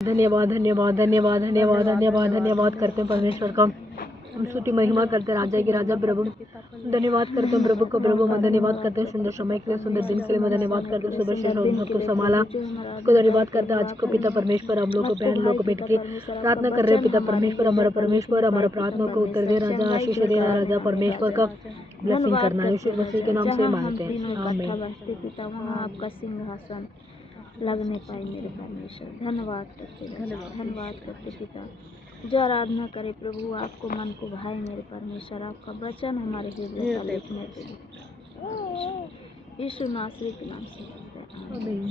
धन्यवाद धन्यवाद धन्यवाद धन्यवाद धन्यवाद धन्यवाद करते हैं परमेश्वर का, हम स्तुति महिमा करते हैं राजा की राजा प्रभु। धन्यवाद करते हैं प्रभु का प्रभु, मैं धन्यवाद करते हैं सुंदर समय के लिए, सुंदर दिन के लिए मैं धन्यवाद करते हैं। सुबह शेष को संभाला को धन्यवाद करते हैं। आज को पिता परमेश्वर हम लोग को बहन लोग को बैठ के प्रार्थना कर रहे हैं। पिता परमेश्वर हमारा प्रार्थना को उत्तर दे राजा, आशीष दे राजा, परमेश्वर का ब्लेसिंग करना है यीशु मसीह के नाम से मांगते हैं, आमीन। पिता वहाँ आपका सिंहासन लगने पाए मेरे परमेश्वर। धन्यवाद करते पिता, जो आराधना करे प्रभु आपको मन को भाए मेरे परमेश्वर। आपका वचन हमारे हृदय का लिखने के लिए यीशु नासरी के नाम से आमीन।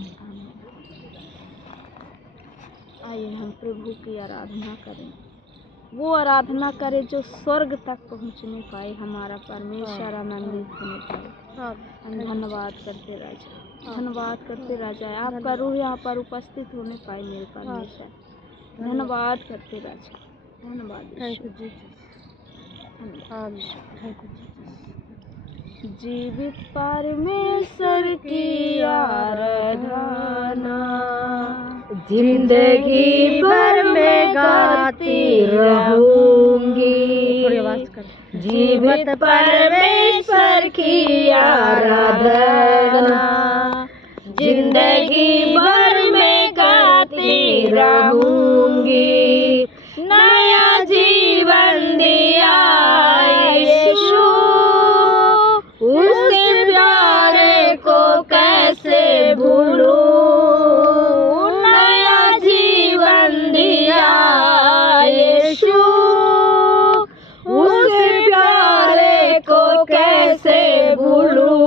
आइए हम प्रभु की आराधना करें, वो आराधना करे जो स्वर्ग तक पहुंचने पाए, हमारा परमेश्वर आनंदित होने पाए। हम धन्यवाद करते राजा, धन्यवाद करते राजा, आपका रूह यहाँ पर उपस्थित होने पाए मेरे परमेश्वर। धन्यवाद करते राजा, धन्यवाद जीवित परमेश्वर की आराधना जिंदगी भर में गाती रहूंगी। जीवित परमेश्वर की आराधना जिंदगी भर में गाती रहूंगी। नया जीवन दिया यीशु, उसके प्यारे को कैसे भूलूं। नया जीवन दिया यीशु, उसके प्यारे को कैसे भूलूं।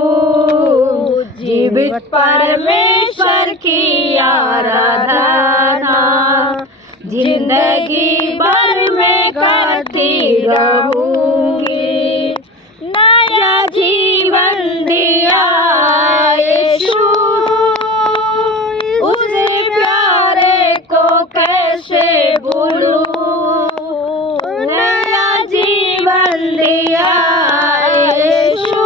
जीवित परमेश्वर की आराधना जिंदगी भर में करती रहूंगी। नया जीवन दिया यीशु, उसके प्यारे को कैसे भूलूं। नया जीवन दिया यीशु,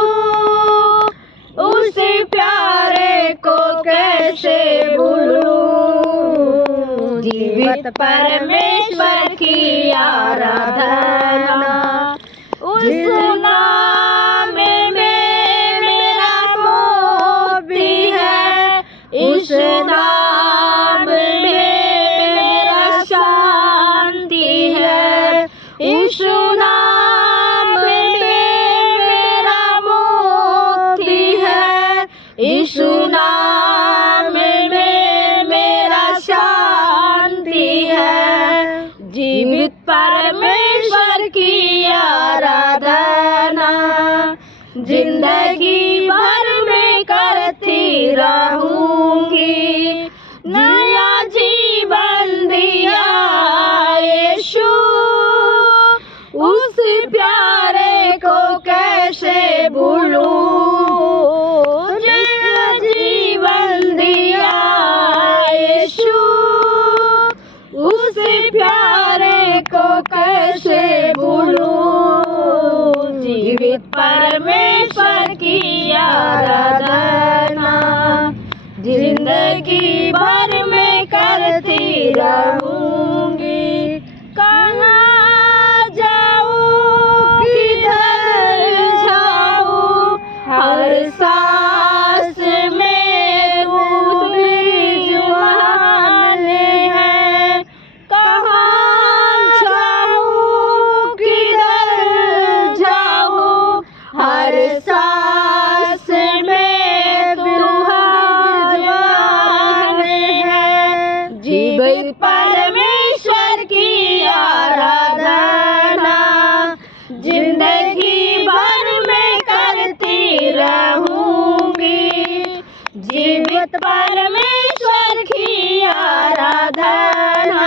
उसके प्यारे को कैसे भूलूं। जीवित परमेश्वर की आराधना, उस नाम में मेरा मोती है, इस नाम में मेरा शांति है। इस नाम में मेरा मोती है, इस नाम में मेरा शांति है। जीवित परमेश्वर की आराधना जिंदगी भर में करती रहूंगी। नया जीवन दिया यीशु, उस प्यारे को कैसे भूलूं। नया जीवन दिया यीशु, उस प्यारे को कैसे भूलूं। जीवित परमेश्वर की आराधना जिंदगी भर में करती रहूंगी। कहाँ जाऊं किधर जाऊं, हर सांस में तू मेरी जुबान है। कहाँ जाऊं किधर जाऊं, हर सांस में तू जुबान है। जीवित परमेश्वर की आराधना जिंदगी भर में करती रहूंगी। जीवित परमेश्वर की आराधना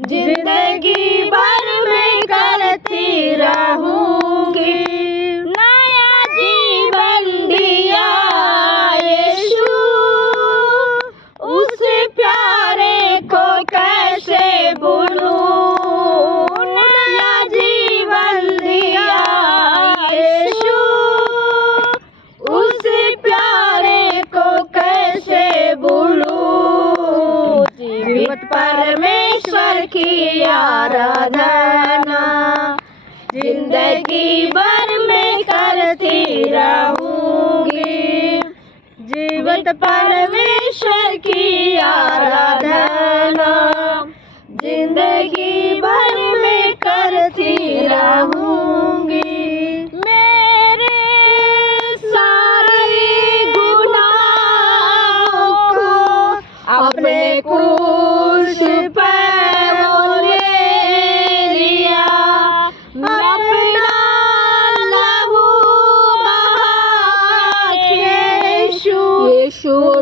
जिंदगी भर में करती रहूंगी। नया जीवन दिया यीशु, उस प्यारे को कैसे परमेश्वर की आराधना जिंदगी भर में करती रहूंगी। जीवित परमेश्वर की आराधना जिंदगी भर में करती रहूंगी। मेरे सारे गुनाहों को अपने क्रूस पे वो ले लिया। अपना लहू बहा के यीशु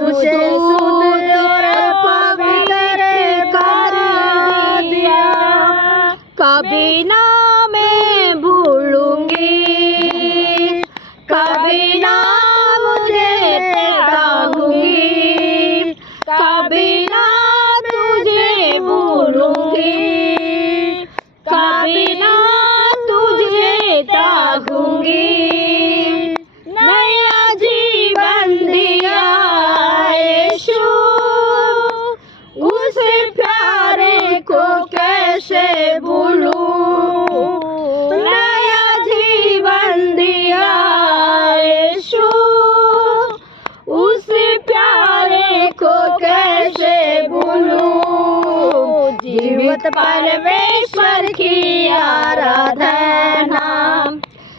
उसे शुद्ध और पवित्र कर दिया। कभी ना मैं भूलूंगी, कभी ना मुझे त्यागूंगी, कभी ना तुझे भूलूंगी, कभी ना तुझे त्यागूंगी। नया जीवन दिया यीशु, उस प्यारे को कैसे भूलूं। नया जीवन दिया यीशु, उस प्यारे को कैसे भूलूं। जीवित परमेश्वर की आराधना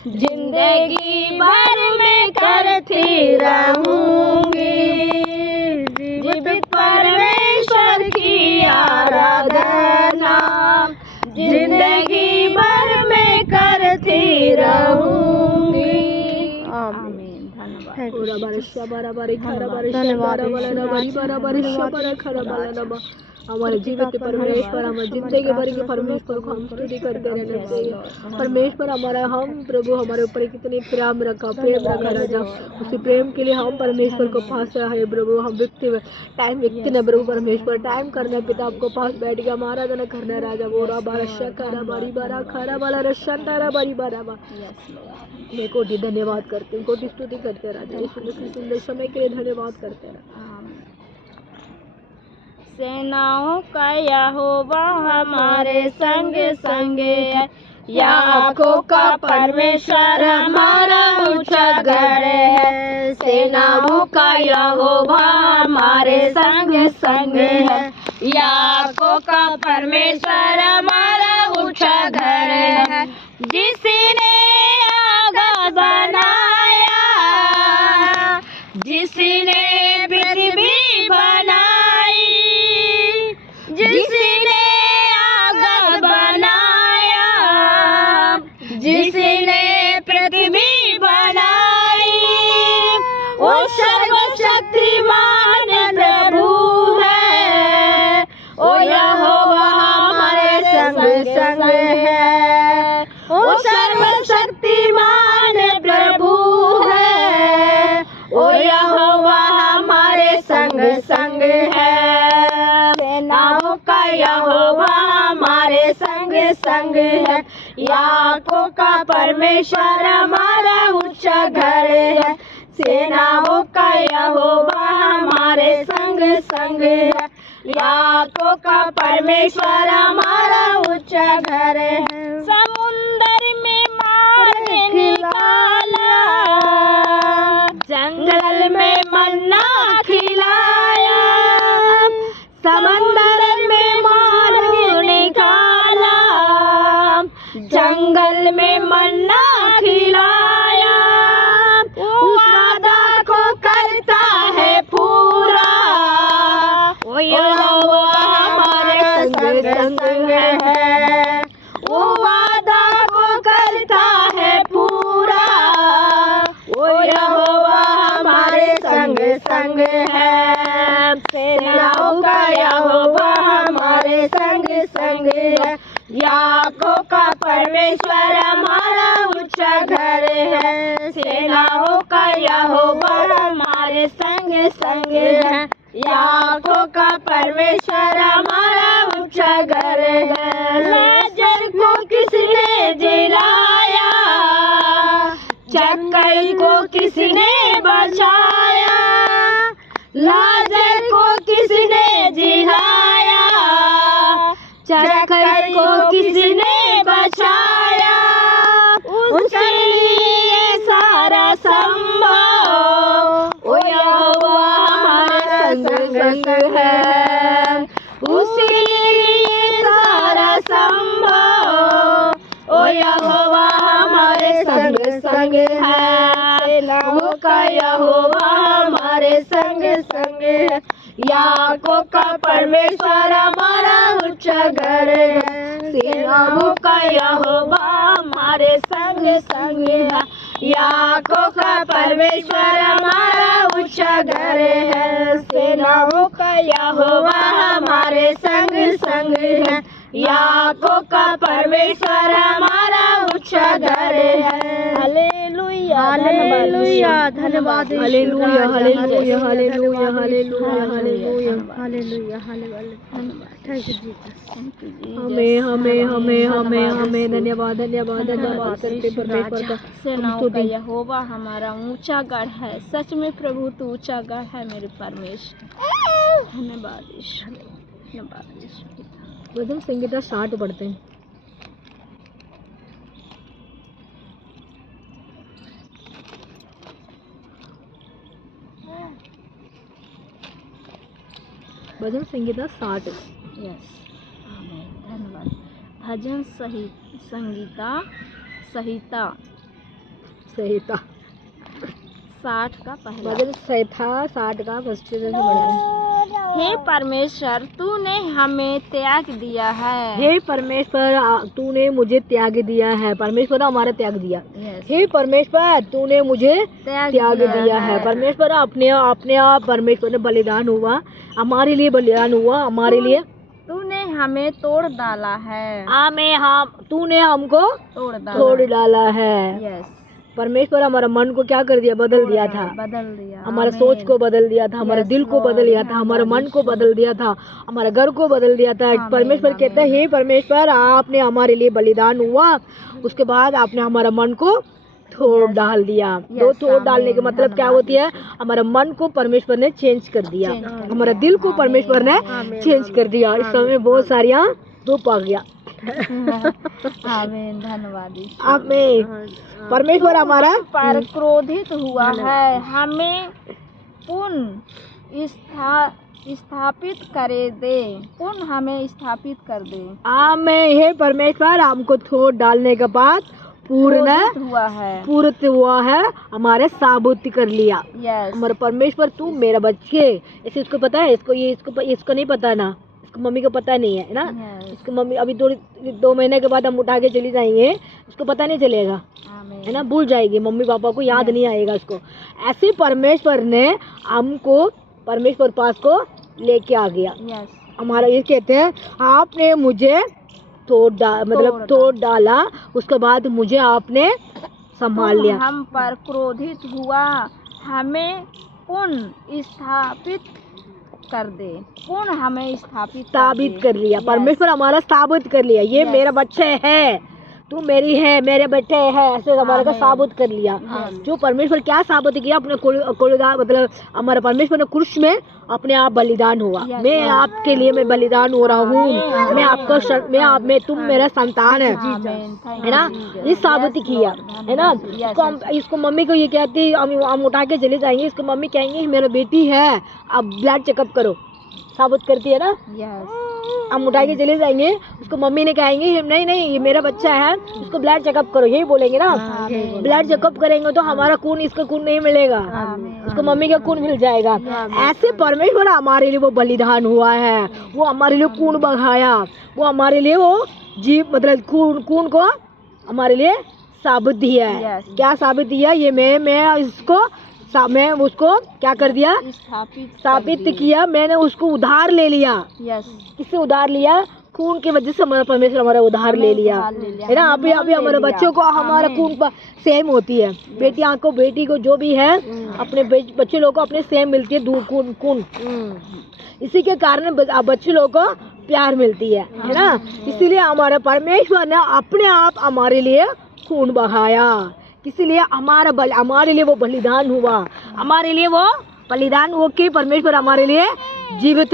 जिंदगी भर में करती रहूंगी। जीवित परमेश्वर की आराधना जिंदगी भर में करती रहूंगी। आमीन। धन्यवाद। हमारे जीवित के परमेश्वर, हमारे जिंदगी भर के परमेश्वर को हम स्तुति करते रहना चाहिए। परमेश्वर हमारा, हम प्रभु हमारे ऊपर कितनी प्रेम रखा राजा, उसी प्रेम के लिए हम परमेश्वर को पास है प्रभु। हम टाइम व्यक्ति न प्रभु परमेश्वर, टाइम करना पिता आपको पास बैठ गया आराधना करना राजा। वो रशा खारा बारी बारा खारा वाला रशा तारा बारी बारा बा। मैं कोटि धन्यवाद करते हैं, कोटि स्तुति करते राजा। इस सुंदर समय के लिए धन्यवाद करते हैं। सेनाओं का यहोवा हमारे संग संग है। याकूब का परमेश्वर हमारा ऊंचा घर है। सेनाओं का यहोवा हमारे संग संग है। याकूब का परमेश्वर हमारा ऊंचा घर है। जिसने आग बनाया, जिसने पृथ्वी बनाई, जिसने आग बनाया, जिसने पृथ्वी बनाई, वो सर्वशक्तिमान प्रभु है। ओ यहोवा हमारे संग संग है। वो सर्वशक्तिमान प्रभु है। ओ यहोवा हमारे संग संग है। सेनाओं का यहोवा हमारे संग संग है। याकूब का परमेश्वर हमारा ऊंचा घर है। सेनाओं का यहोवा हमारे संग संग है। याकूब का परमेश्वर हमारा ऊंचा घर है। समुंदर में मार निकाला, जंगल में मन्ना खिलाया। समंदर में मार निकाला, जंगल में मन्ना खिलाया। वादा को करता है पूरा। ओ यहोवा हमारे संग संग है। वो वादा को करता है पूरा। ओ यहोवा हमारे संग संग है। सेनाओं का यहोवा हमारे संग संग है। याकूब का परमेश्वर हमारा ऊंचा घर है। सेनाओं का यहोवा हमारे संग संग है। याकूब का परमेश्वर हमारा ऊंचा घर है। लाजर को किसने जिलाया, चक्कर को किसने बचाया। लाजर को किसने जिलाया, चढ़कर को किसने बचाया, उसके लिए सारा संभव, ओ यहोवा हमारे संग संग है, उसके लिए सारा संभव, ओ यहोवा हमारे संग संग है, सेनाओं का यहोवा हमारे संग संग है, याकोब का परमेश्वर हमारा ऊंचा घर है, सेनाओं का यहोवा हमारे संग संग है, याकोब का परमेश्वर हमारा ऊंचा घर है, सेनाओं का यहोवा हमारे संग संग है, याकोब का परमेश्वर हमारा ऊंचा घर है। हालेलुया हालेलुया धन्यवाद, हालेलुया हालेलुया हालेलुया हालेलुया हालेलुया हालेलुया हालेलुया। Thank you Jesus. हमें हमें हमें हमें हमें धन्यवाद धन्यवाद धन्यवाद करते परमेश्वर का। सेनाओं का यहोवा हमारा ऊंचा गढ़ है, सच में प्रभु तू ऊंचा गढ़ है मेरे परमेश्वर। धन्यवाद ईश्वर, धन्यवाद ईश्वर। भजन संगीता 60 पढ़ते हैं। भजन संगीता 60। यस, धन्यवाद। भजन संगीता संहिता 60 का पहला। भजन संहिता 60 का फर्स्ट से पढ़ा। हे परमेश्वर तूने हमें त्याग दिया है, हे परमेश्वर तूने मुझे त्याग दिया है। परमेश्वर ने हमारा त्याग दिया। हे परमेश्वर तूने मुझे त्याग दिया है। परमेश्वर अपने आप परमेश्वर ने बलिदान हुआ, हमारे लिए बलिदान हुआ, हमारे लिए। तूने हमें तोड़ डाला है, तूने हमको तोड़ डाला है। यस, परमेश्वर हमारा मन को क्या कर दिया, बदल दिया था, बदल दिया। हमारा सोच को बदल दिया था, हमारे दिल को बदल दिया था, हमारे मन को बदल दिया था, हमारे घर को बदल दिया था। परमेश्वर कहता है हे परमेश्वर आपने हमारे लिए बलिदान हुआ, उसके बाद आपने हमारा मन को तोड़ डाल दिया। दो तोड़ डालने का मतलब क्या होती है, हमारा मन को परमेश्वर ने चेंज कर दिया, हमारा दिल को परमेश्वर ने चेंज कर दिया। इस समय बहुत सारिया धूप आ गया। आमीन, धन्यवाद। आमीन। परमेश्वर हमारा पर क्रोधित हुआ है, हमें पुनः स्थापित करे दे, पुनः हमें स्थापित कर दे। आमीन। हे परमेश्वर हमको तोड़ डालने के बाद पूर्ण हुआ है, हमारे साबुत कर लिया। हमारे परमेश्वर तू मेरा बच्चे, इसे इसको पता है, इसको नहीं पता ना, इसको मम्मी को पता नहीं है ना। इसको मम्मी अभी 2 महीने के बाद हम उठा के चली जाएंगे, उसको पता नहीं चलेगा, है ना, भूल जाएगी, मम्मी पापा को याद नहीं आएगा उसको। ऐसे परमेश्वर ने हमको परमेश्वर पास को लेके आ गया। हमारा ये कहते हैं आपने मुझे तोड़ डाला, उसके बाद मुझे आपने संभाल लिया। हम पर क्रोधित हुआ, हमें पुनः स्थापित कर दे, पुनः हमें स्थापित कर लिया। परमेश्वर हमारा स्थापित कर लिया। ये मेरा बच्चे है, तू मेरी है, मेरे बेटे है, ऐसे हमारे का साबित कर लिया। जो परमेश्वर क्या साबित किया, अपने मतलब हमारा परमेश्वर ने क्रूस में अपने आप बलिदान हुआ। मैं आपके लिए मैं बलिदान हो रहा हूँ, मैं आपको मैं तुम मेरा संतान है ना, ये साबित किया है ना। इसको मम्मी को ये कहती हम उठा के चले जाएंगे, इसको मम्मी कहेंगे मेरा बेटी है, अब ब्लड चेकअप करो, साबित करती है ना। हम उठा के चले जाएंगे, उसको मम्मी ने कहेंगे नहीं ये मेरा बच्चा है, उसको ब्लड चेकअप करो, यही बोलेंगे ना। ब्लड चेकअप करेंगे तो हमारा खून इसका खून नहीं मिलेगा, उसको मम्मी का खून मिल जाएगा। ऐसे परमेश्वर हमारे लिए वो बलिदान हुआ है, वो हमारे लिए खून बहाया, वो हमारे लिए वो जीव मतलब खून को हमारे लिए साबित दिया है। क्या साबित दिया, ये मैं उसको क्या कर दिया, स्थापित किया, मैंने उसको उधार ले लिया। किससे उधार लिया, खून की वजह से हमारा परमेश्वर हमारा उधार ले लिया है ना। अभी हमारे बच्चों को हमारा खून सेम होती है, बेटियां को बेटी को जो भी है अपने बच्चे लोगों को अपने सेम मिलती है दूध खून। इसी के कारण बच्चे लोगों को प्यार मिलती है ना। इसीलिए हमारे परमेश्वर ने अपने आप हमारे लिए खून बहाया, इसीलिए हमारे लिए वो बलिदान हुआ, हमारे लिए वो बलिदान हो के परमेश्वर हमारे लिए जीवित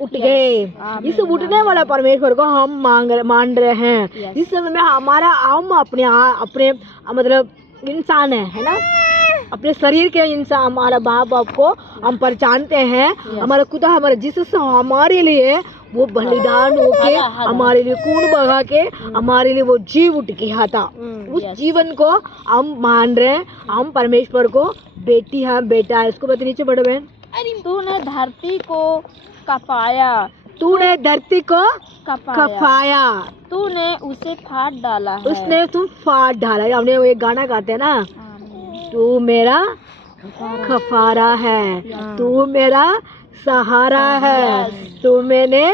उठ गए। इस उठने वाला परमेश्वर को हम मान रहे हैं। Yes. इस समय में हम अपने मतलब इंसान है ना, अपने शरीर के इंसान हमारा बाप को हम पहचानते हैं। हमारा खुदा हमारा जिसस हमारे लिए वो बलिदान होके हमारे लिए खून बहा के हमारे लिए वो जीव उठ गया था। उस जीवन को हम मान रहे हैं। हम परमेश्वर को बेटी है बेटा है। इसको बता नीचे बढ़ो बहन। तूने धरती को कपाया, तूने धरती को कफाया, तूने उसे फाड़ डाला है। उसने तुम फाड़ डाला। हमने वो एक गाना गाते हैं ना, तू मेरा खफारा है, तू मेरा सहारा है, तू मैंने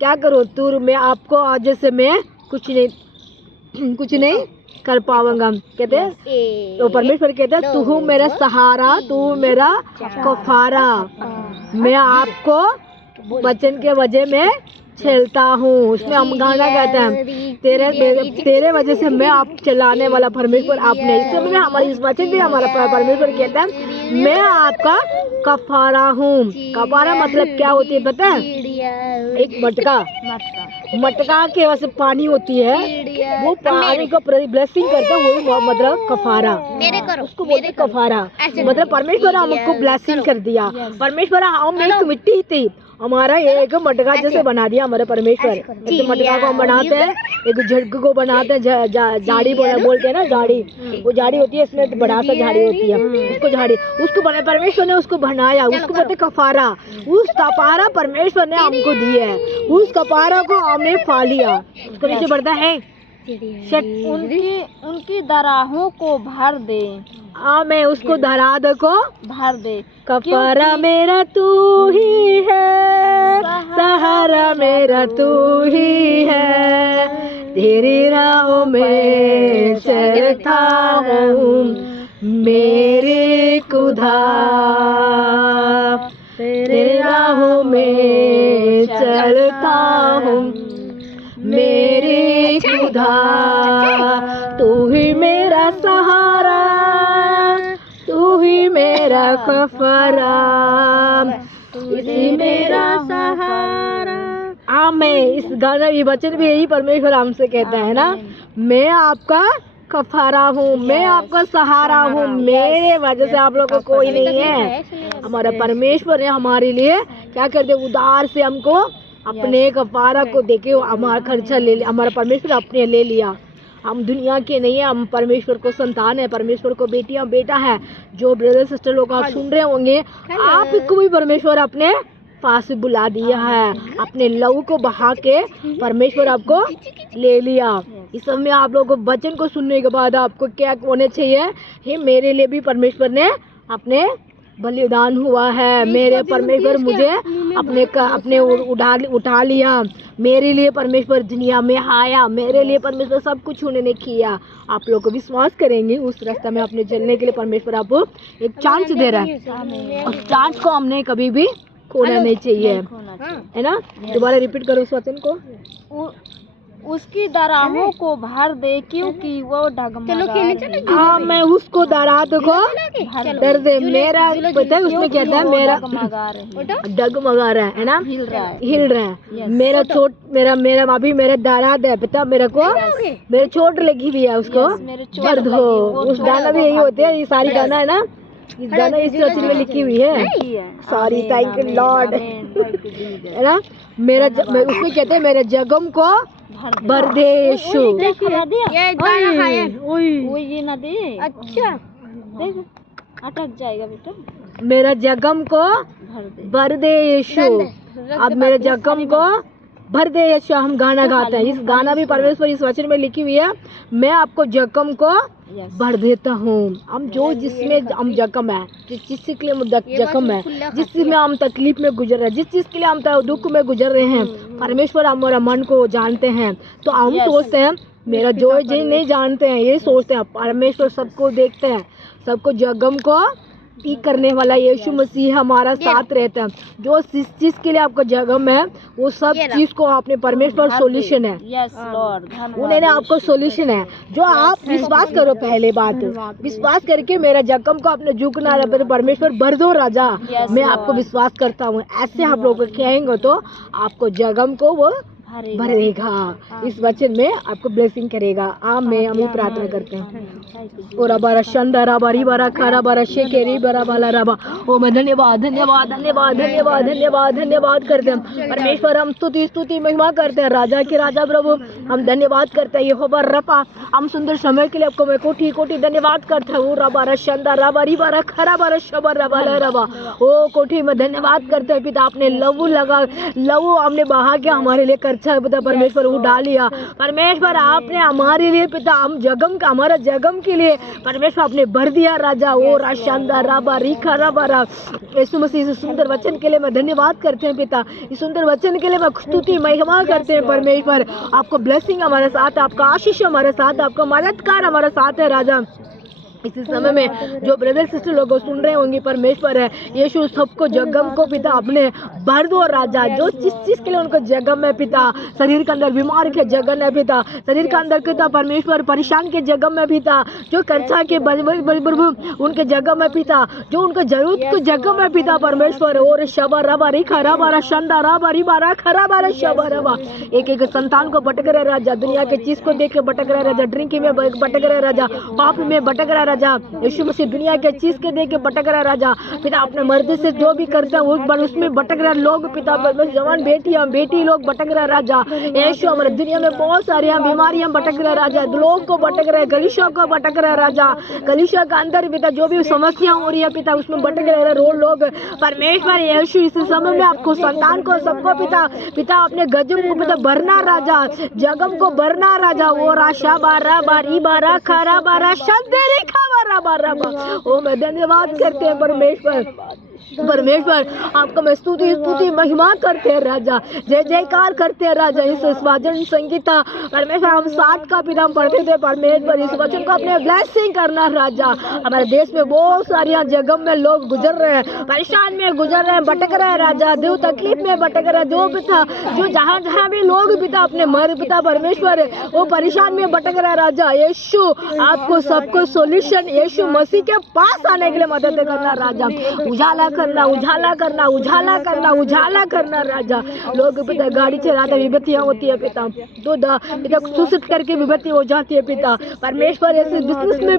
क्या करूँ, तू मैं आपको आज से मैं कुछ नहीं कर पाऊंगा। कहते हैं तो परमेश्वर कहते हैं तू मेरा सहारा, तू मेरा खफारा, मैं आपको वचन के वजह में चलता हूँ। उसमें हम गाना गाते हैं, तेरे वजह से मैं आप चलाने वाला परमेश्वर आपने। इस समय हमारी इस वचन भी हमारा परमेश्वर कहता है मैं आपका कफारा हूँ। कफारा मतलब क्या होती है पता है? एक मटका के वैसे पानी होती है, वो पानी को ब्लेसिंग करता है, वही मतलब कफारा। उसको बोलते कफारा। मतलब परमेश्वर हमको ब्लेसिंग कर दिया। परमेश्वर हम एक मिट्टी थी, हमारा एक मटका जैसे बना दिया हमारे परमेश्वर। जैसे मटका को हम बनाते हैं, एक झड़क को बनाते हैं, झाड़ी बोलते हैं ना, झाड़ी, वो झाड़ी होती है, इसमें बड़ा सा झाड़ी होती है, उसको बना परमेश्वर ने, उसको बनाया, उसको बोलते कफारा। उस कफारा परमेश्वर ने हमको दिया है, उस कफारा को हमने पा लिया। उसको नीचे बढ़ता है उनकी दराहों को भर दे। मैं उसको दराद को भर दे। कफारा मेरा तू ही है, सहारा मेरा तू ही है, तेरी राहों में चलता हूँ मेरे खुदा, तेरी राहों में चलता हूँ मेरे खुदा, तू ही मेरा सहारा, तू ही मेरा कफारा, तू ही मेरा सहारा। मैं इस गाना ये वचन भी यही परमेश्वर हमसे कहता है ना, मैं आपका कफारा हूँ, मैं आपका सहारा हूँ, मेरे वजह से आप लोगों को कोई नहीं है। हमारा परमेश्वर ने हमारे लिए क्या कर दिया, उधार से हमको अपने कफारा को देके हमारा खर्चा ले लिया। हमारा परमेश्वर अपने ले लिया। हम दुनिया के नहीं है, हम परमेश्वर को संतान है, परमेश्वर को बेटियां बेटा है। जो ब्रदर सिस्टर लोग आप सुन रहे होंगे, आपको भी परमेश्वर अपने पास बुला दिया है, अपने लहू को बहा के परमेश्वर आपको ले लिया। इस समय आप लोगों को वचन को सुनने के बाद आपको क्या होने चाहिए, हे मेरे लिए भी परमेश्वर ने अपने बलिदान हुआ है, मेरे परमेश्वर मुझे अपने उठा लिया, मेरे लिए परमेश्वर दुनिया में आया, मेरे लिए परमेश्वर सब कुछ उन्होंने किया। आप लोग को विश्वास करेंगे उस रास्ते में अपने चलने के लिए परमेश्वर आपको एक चांस दे रहा है, उस चांस को हमने कभी भी खोना नहीं चाहिए, है ना। दोबारा रिपीट करो उस वचन को। उसकी दराहों को भर दे क्योंकि वो डगमगा। मैं उसको दराद को भर दे। मेरा पता है उसमें कहता है मेरा डगमगा रहा है ना, हिल रहा है। मेरा चोट मेरा अभी मेरा दराद है, पता मेरे को मेरे चोट लगी हुई है, उसको भर दो। उस गाना भी यही होते हैं, ये सारी गाना है ना, इस गाना इस वचन में लिखी हुई है। सॉरी, थैंक यू लॉर्ड, है ना। उसमें कहते हैं मेरे जगम को भर दे यीशु। ये ना दे, अच्छा देख अटक जाएगा बेटा। मेरा जगम को भर दे यीशु। अब मेरे जगम को भर दे यीशु हम गाना गाते हैं। इस गाना भी परमेश्वर इस वचन में लिखी हुई है, मैं आपको जख्म को भर देता हूँ। हम जो जिसमें हम जख्म है, जिस चीज के लिए हम जख्म है, जिस चीज में हम तकलीफ में गुजर रहे हैं, जिस चीज के लिए हम दुख में गुजर रहे हैं, परमेश्वर हमारा मन को जानते हैं। तो हम सोचते हैं मेरा जो नहीं जानते हैं, ये सोचते हैं परमेश्वर सबको देखते हैं, सबको जख्म को ठीक करने वाला यीशु मसीह हमारा साथ रहता है। जो जिस चीज के लिए आपको जगह है वो सब चीज को आपने परमेश्वर सोल्यूशन है। यस लॉर्ड, उन्होंने आपको सोल्यूशन है। जो आप विश्वास करो, पहले बात विश्वास करके मेरा जख्म को आपने झुकना है, परमेश्वर भर दो राजा, मैं आपको विश्वास करता हूँ। ऐसे आप लोग कहेंगे तो आपको जख्म को वो भरेगा। इस वचन में आपको ब्लेसिंग करेगा। आमीन। हम प्रार्थना करते हैं। और अबारा शंडरा बारी बारा खारा बारा शेकेरी बरा बाला रबा। ओ मैं धन्यवाद धन्यवाद धन्यवाद धन्यवाद धन्यवाद धन्यवाद करते हैं परमेश्वर। हम स्तुति महिमा करते हैं राजा के राजा प्रभु। हम धन्यवाद करते हैं यहोवा रफा। हम सुंदर समय के लिए आपको मैं कोटि कोटि धन्यवाद करते हैं। ओ रबारा शंडरा बारी बारा खरा बारा शबर रबाला रबा। ओ कोटि में धन्यवाद करते हैं पिता। आपने लहू हमने बहा के हमारे लिए अच्छा है पिता परमेश्वर उठा लिया। परमेश्वर आपने हमारे लिए पिता हम जगम का हमारा जगम के लिए परमेश्वर आपने भर दिया राजा। ओ राशांदा राबा रिखा राबा रा। यीशु मसीह इस सुंदर वचन के लिए मैं धन्यवाद करते हैं पिता। इस सुंदर वचन के लिए मैं स्तुति महिमा करते हैं परमेश्वर। आपको ब्लेसिंग हमारे साथ, आपका आशीष हमारे साथ, आपका मददगार हमारे साथ है राजा। इसी समय में जो ब्रदर सिस्टर लोग सुन रहे होंगे परमेश्वर है यीशु सबको जगम को पिता अपने भर दो राजा। जो जिस चीज के लिए उनको जगम है पिता, शरीर के अंदर बीमार के जगन है पिता, शरीर के अंदर पिता परमेश्वर परेशान के जगम है पिता, जो कर्जा के उनके जगम है पिता, जो उनको जरूरत को जगम है पिता परमेश्वर। और शबा रबा रिखा रबा रा शंदा रबा रिबा रा खरा बारा शबा रबा। एक एक संतान को भटक रहे राजा, दुनिया के चीज को देख के भटक रहे राजा, ड्रिंकिंग में भटक रहे राजा, पाप में भटक रहा राजा। यीशु मसीह दुनिया के चीज के देख के भटक रहा राजा पिता। अपने मर्जी से जो भी करते हैं उसमें भटक रहे लोग पिता परमेश्वर। जवान बेटी लोग भटक रहे राजा। यीशु हमारे दुनिया में बहुत सारी बीमारियां भटक रहे राजा, लोग को भटक रहे, गलीशों को भटक रहे राजा। गलीशों के अंदर पिता जो भी समस्या हो रही है पिता उसमें भटक रहे लोग परमेश्वर। यीशु इस समय में आपको संतान को सबको पिता अपने गजम को पिता भरना राजा, जगम को भरना राजा। वो राशा बारा बारी बारा खरा बारा शंदेरी खा बारा। ओ मैं धन्यवाद करते हैं परमेश्वर आपका मैं स्तुति महिमा करते हैं राजा, जय जयकार करते हैं राजा। इस भजन संगीता परमेश्वर हम 60 का पिता हम पढ़ते थे परमेश्वर। इस वचन को अपने ब्लेसिंग करना राजा। हमारे देश में बहुत सारी जगह में लोग गुजर रहे हैं, परेशान में गुजर रहे हैं, भटक रहे हैं राजा, देव तकलीफ में भटक रहे हैं। जो पिता जो जहाँ भी लोग पिता अपने मर पिता परमेश्वर वो परेशान में भटक रहे हैं राजा। यीशु आपको सबको सोल्यूशन यीशु मसीह के पास आने के लिए मदद करना राजा। उजाला करना राजा। लोग पिता गाड़ी चलाते विपत्तियां होती है पिता, तो पिता सुसट करके विपत्ति हो जाती है पिता परमेश्वर। ऐसे बिजनेस में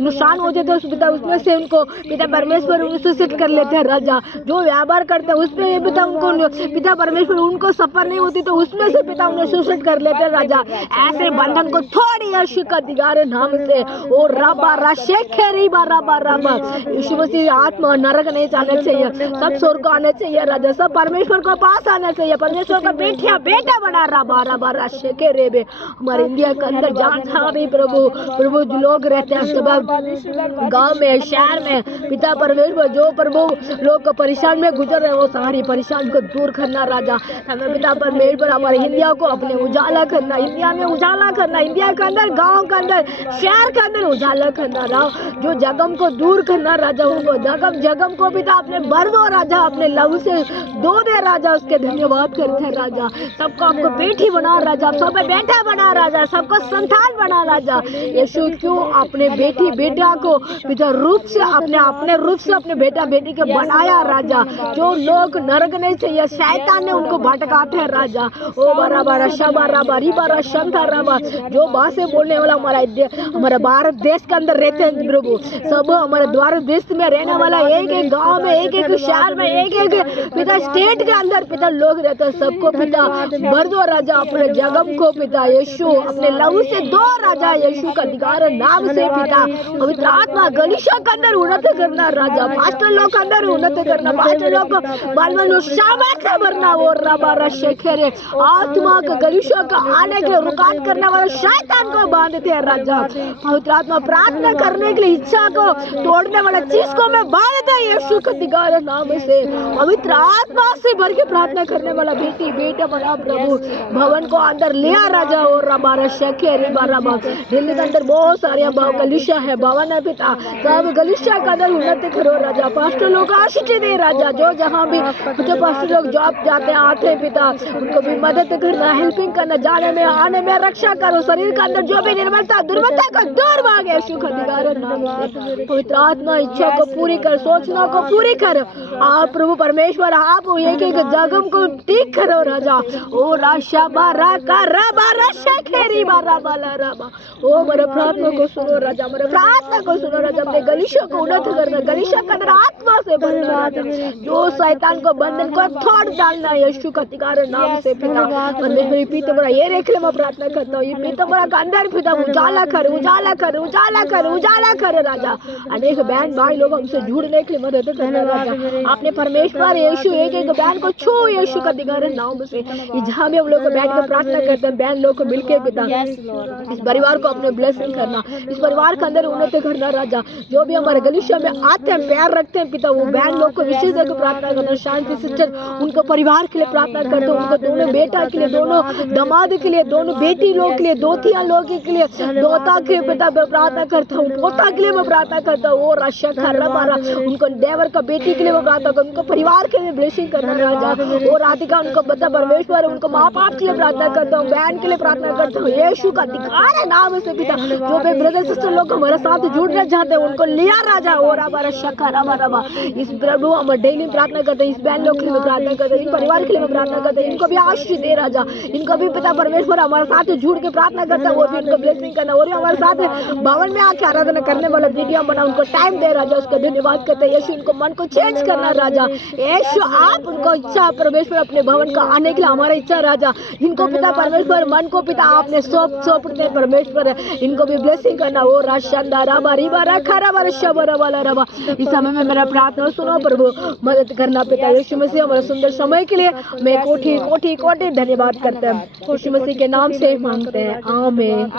नुकसान हो जाता है पिता, उसमें से उनको पिता परमेश्वर सुसट कर लेते हैं राजा। जो व्यापार करते हैं उसमें पिता उनको पिता परमेश्वर उनको सफर नहीं होती तो उसमें से पिता उन्हें सुसट कर लेते हैं राजा। ऐसे बंधन को थोड़ी यीशु का दिगारे नाम से ओ रबा रशेखेरी बारा रबा। यीशु मसीह आत्मा नरक नहीं जाना चाहिए, सब स्वर्ग को आना चाहिए राजा, सब परमेश्वर को पास आना चाहिए। परमेश्वर का बेटा बना रबा रबा रशेखे रेबे। हमारे इंडिया के अंदर जहाँ भी प्रभु लोग रहते हैं सब गांव में शहर में पिता परमेश्वर जो प्रभु लोग परेशान में गुजर रहे हैं वो सारी परेशान को दूर करना राजा। हमें पिता परमेश्वर हमारे इंडिया को अपने उजाला करना, इंडिया में उजाला करना, इंडिया के अंदर गाँव के अंदर शहर के अंदर उजाला करना जो जगम को दूर करना राजा। उनको जगम को पिता अपने भर दो राजा, अपने लहू से दो दे राजा। उसके धन्यवाद करते हैं राजा। सबको आपको बेटी बना राजा, सब बेटा बना राजा, सबको संतान बना राजा। यीशु क्यों अपने बेटा को पिता रूप से अपने रूप से अपने बेटा बेटी के बनाया राजा। जो लोग नरक नहीं चाहिए शैतान ने उनको भटकाते हैं राजा। ओ बराबर शबारा बारी बारा शंता रबा। जो भाषा बोलने वाला हमारा भारत देश के अंदर रहते हैं प्रभु, सब हमारे भारत देश में रहने वाला एक एक गांव में एक एक शहर में एक एक पिता स्टेट के अंदर पिता लोग रहते हैं, सबको पिता भर दो राजा अपने जगम को पिता यीशु अपने लहू से दो राजा। यीशु का अधिकार नाम से पिता पवित्र आत्मा गलीशा के अंदर उन्नत करना राजा, पास्टर लोग के अंदर उन्नत करना, पास्टर लोग को बाल शाबाश से भरना। वो रबा शेखेरे आत्मा का गलीशा का आने के रुकावट करने वाले शैतान को बांधते हैं राजा। पवित्र आत्मा प्रार्थना करने के लिए इच्छा को तोड़ने वाला चीज को मैं बांधते हैं यीशु का अधिकार नाम से पवित्र आत्मा से भर के प्रार्थना करने वाला बेटी बेटा बड़ा प्रभु भवन को अंदर लिया राजा और रबारा शकेरी बाराबा दिल्ली के अंदर बहुत सारे गलिशा है भवन है पिता सब गलिशा का अंदर उन्नति करो राजा पास्टर लोग आशीष दे राजा जो जहाँ भी जो पास्टर लोग जॉब जाते हैं आते हैं पिता उनको भी मदद करना हेल्पिंग करना जाने में आने में रक्षा करो शरीर के अंदर जो भी निर्मलता दुर्बलता का दूर भागे यीशु का अधिकार नाम से पवित्र आत्मा इच्छा को पूरी कर सोचना को पूरी कर आप प्रभु परमेश्वर आप एक एक जगम को ठीक करो राजा ओ राशा बारा का रबा रशा खेरी बारा बाला रबा ओ मेरे प्रार्थना को सुनो राजा मेरे प्रार्थना को सुनो राजा अपने गलीशा को उन्नत करना गलीशा के अंदर आत्मा से भरना राजा जो शैतान को बंधन को तोड़ डालना यीशु का अधिकार नाम से पिता मेरी पीते बड़ा ये रेख ले मैं प्रार्थना करता हूँ ये पीते बड़ा का अंदर पिता उजाला कर उजाला कर उजाला कर उजाला कर राजा अनेक बहन भाई लोग हमसे जुड़ने के लिए मदद करना राजा आपने परमेश्वर यीशु एक एक बहन को छू यीशु का अधिकार नाम से जहाँ भी हम लोग बैठ कर प्रार्थना करते हैं बहन लोग को मिलके पिता इस परिवार को अपने ब्लेसिंग करना इस परिवार के अंदर उन्नति करना राजा जो भी हमारे गलीशा में आते हैं प्यार रखते हैं पिता वो बहन लोग को विशेष करके प्रार्थना करना शांति सिस्टर उनको परिवार के लिए प्रार्थना करते हैं उनको दोनों बेटा के लिए दोनों दामाद के लिए दोनों बेटी लोग के लिए दोतिया लोग के लिए दोता के लिए पिता मैं प्रार्थना करता हूँ पोता के लिए मैं प्रार्थना करता हूँ वो रशा खर्रा मारा उनको देवर का बेटी के लिए मैं प्रार्थना करता हूँ उनको परिवार के लिए ब्लेसिंग करना राजा और राधिका उनको बता परमेश्वर उनको माँ बाप के लिए प्रार्थना करता हूँ बहन के लिए प्रार्थना करता हूँ यीशु का अधिकार है नाम से पिता जो भी ब्रदर सिस्टर लोग हमारे साथ जुड़ना चाहते हैं उनको लिया राजा और हमारा शक्का रबा इस प्रभु हम डेली प्रार्थना करते हैं इस बहन लोग के लिए प्रार्थना करते हैं इन परिवार के लिए प्रार्थना करते हैं इनको भी आशीष दे राजा इनको भी पिता परमेश्वर हमारे साथ जुड़ के प्रार्थना करता है वो भी इनको ब्लेसिंग करना और हमारे साथ भवन में आके आराधना करने वाला वीडियो बना उनको टाइम दे राजा उसका धन्यवाद करते हैं यीशु इनको मन को चेंज करना राजा यीशु आप उनको इच्छा परमेश्वर अपने भवन का आने के लिए हमारा इच्छा राजा इनको पिता परमेश्वर मन को पिता आपने सौंपते परमेश्वर इनको भी ब्लेसिंग करना वो राशा रबा रिबा रखा रबा रबा वाला रबा इस समय में मेरा प्रार्थना सुनो प्रभु मदद करना पिता यीशु मसीह हमारे सुंदर समय के लिए मैं कोटि कोटि कोटि धन्यवाद करते हैं यीशु मसीह के नाम से मांगते हैं आमीन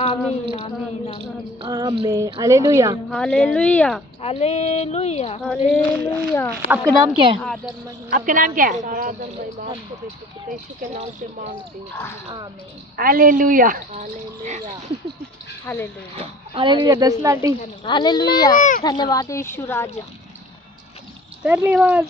आमीन हालेलुया हालेलुया हालेलुया हालेलुया आपका नाम क्या है आपका नाम क्या है यीशु के नाम से मांगती हूँ आमीन हालेलुया हालेलुया हालेलुया हालेलुया दसना आंटी हालेलुया धन्यवाद यीशु राजा धन्यवाद